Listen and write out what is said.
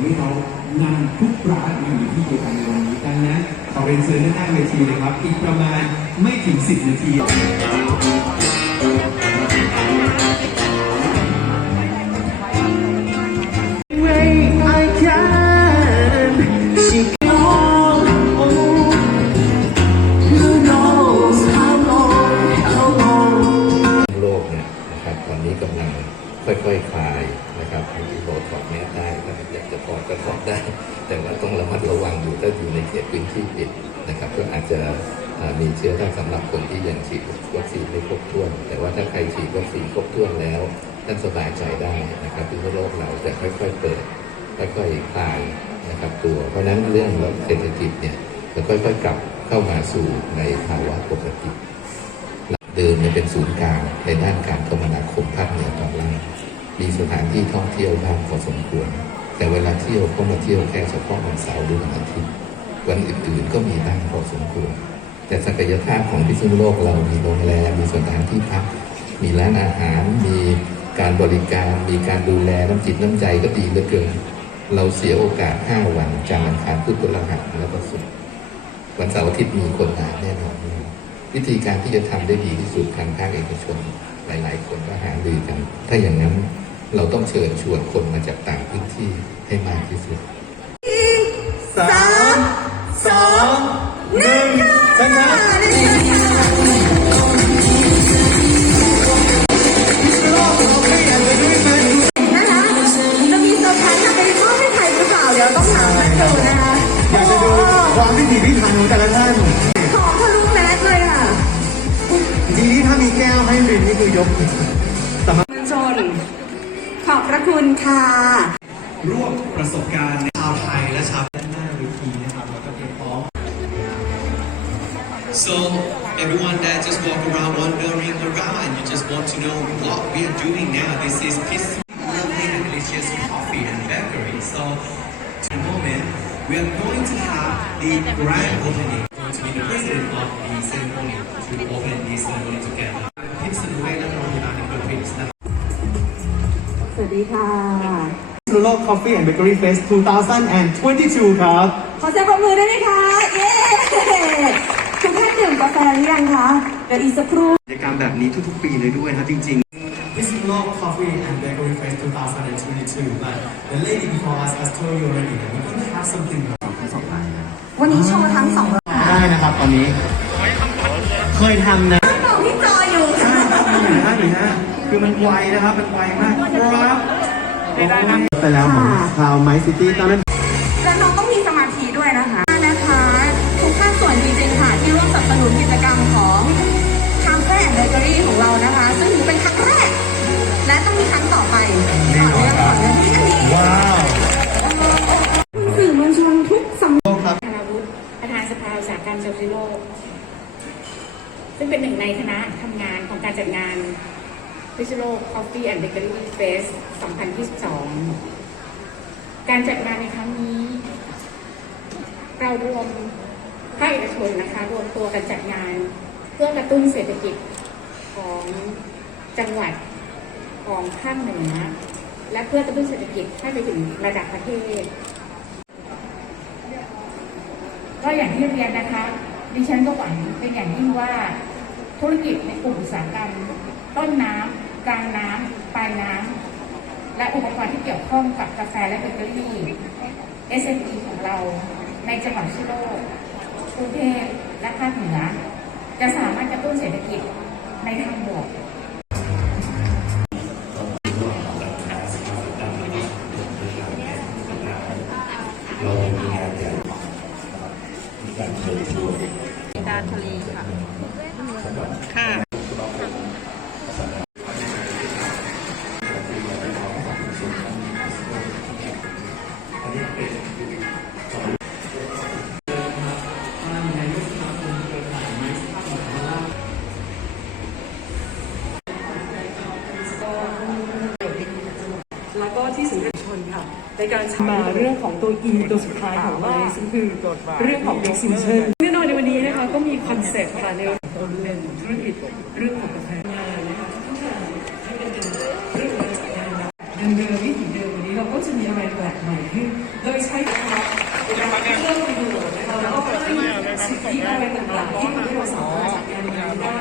ให้เรานำทุกร้านมาอยู่ที่เดียวกันในวันนี้ดังนั้นขอเรียนเชิญด้านหน้าเวทีเลยครับ อีกประมาณไม่ถึง 10 นาที ถอดแมสได้ถ้าอยากจะถอดก็ถอดได้ แต่ว่าต้องระมัดระวังอยู่ถ้าอยู่ในเขตพื้นที่ปิดนะครับ ก็อาจจะมีเชื้อได้สำหรับคนที่ยังฉีดวัคซีนไม่ครบถ้วน แต่ว่าถ้าใครฉีดวัคซีนครบถ้วนแล้วท่านสบายใจได้นะครับพิษณุโลกเราจะค่อยๆเปิดค่อยๆคลายนะครับตัว เพราะฉะนั้นเรื่องเศรษฐกิจเนี่ยจะค่อยๆกลับเข้ามาสู่ในภาวะปกติเดิมเนี่ยเป็นศูนย์กลางในด้านการคมนาคมภาคเหนือตอนล่าง มีสถานที่ท่องเที่ยวบ้างพอสมควร แต่เวลาเที่ยวก็มาเที่ยวแค่เฉพาะวันเสาร์หรือวันอาทิตย์วันอื่นๆก็มีบ้างพอสมควร แต่ศักยภาพของพิษณุโลกเรามีโรงแรมมีสถานที่พัก มีร้านอาหาร มีการบริการ มีการดูแลน้ำจิตน้ำใจก็ดีเหลือเกิน เราเสียโอกาส 5 วันจันทร์อังคารพุธพฤหัสแล้วก็ศุกร์วันเสาร์อาทิตย์มีคนงานแน่นอนวิธีการที่จะทำได้ดีที่สุดทางภาคเอกชน หลาย ๆ คนก็หารือกัน ถ้าอย่างนั้น เราต้องเชิญชวนคนมาจากต่างพื้นที่ให้มากที่สุดสามสองหนึ่งเชิญครับนะคะจะมีเซอร์ไพรส์จะไปมอบให้ใครหรือเปล่าเดี๋ยวต้องถามท่านดูนะคะอยากจะดูความพิถีพิถันของแต่ละท่านหอมทะลุแมสเลยค่ะ ทีนี้ถ้ามีแก้วให้รินนี่คือยกมวลชน อบพระคุณค่ะ ร่วมประสบการณ์ชาวไทยและชาวด้านหน้าเวทีนะครับแล้วก็เตรียมพร้อม So everyone that just walk around wandering around and you just want to know what we are doing now. This is peace lovely and delicious coffee and bakery. So in a moment, we are going to have the grand opening. สวัสดีค่ะพิษณุโลก Coffee and Bakery Fest 2022 ครับ ขอเสียงปรบมือได้ไหมคะ เย้ทุกท่านดื่มกาแฟหรือยังคะ เดี๋ยวอีกสักครู่กิจกรรมแบบนี้ทุกๆปีเลยด้วยนะครับจริงๆพิษณุโลก Coffee and Bakery Fest 2022 but the lady before us has told you already that we're going to have something วันนี้โชว์ทั้งสองรอบได้นะครับตอนนี้ เคยทำนะ คือมันไวนะครับ มันไวมากครับไปแล้วของชาวไมซิตี้ตอนนั้นและน้องต้องมีสมาธิด้วยนะคะนะคะ ทุกภาคส่วนจริงๆค่ะที่ร่วมสนับสนุนกิจกรรมของคาเฟ่แอนด์เบเกอรี่ของเรานะคะ ซึ่งถือเป็นครั้งแรก และต้องมีครั้งต่อไปต่อเนื่องต่อเนื่องที่อันนี้ว้าวสื่อมวลชนทุกสำนักธนาวุฒิประธานสภาอุตสาหกรรมเซลล์โลกซึ่งเป็นหนึ่งในคณะทำงานของการจัดงาน พิซโลก Coffee and Bakery Fest 2022 การจัดงานในครั้งนี้ เรารวมภาคเอกชนนะคะ รวมตัวกันจัดงาน เพื่อกระตุ้นเศรษฐกิจของจังหวัดของภาคเหนือ และเพื่อกระตุ้นเศรษฐกิจให้ไปถึงระดับประเทศ ก็อย่างที่เรียนนะคะดิฉันก็หวังเป็นอย่างยิ่งว่าธุรกิจในกลุ่มอุตสาหกรรมต้นน้ำ กลางน้ำปลายน้ำและอุปกรณ์ที่เกี่ยวข้องกับกาแฟและเบเกอรี่ SME ของเราในจังหวัดพิษณุโลกกรุงเทพและภาคเหนือ จะสามารถกระตุ้นเศรษฐกิจในทางบวก แล้วก็ที่สำคัญชนค่ะในการมาเรื่องของตัว E ตัวสุดท้ายของว่าซึ่งคือเรื่องของ exhibition แน่นอนในวันนี้นะคะก็มีคอนเซ็ปต์ค่ะในเป็นธุรกิจเรื่องของกาแฟงานนะคะทุกอย่เป็นเรื่องดิมวิถีเดิมวันนี้เราก็จะมีอะไรแปลกใหม่ขึ้นโดยใช้การเพิ่มประโยชน์นะคะแล้วก็ให้สิทธิอะไรต่างๆที่เราสามารถจัดการได้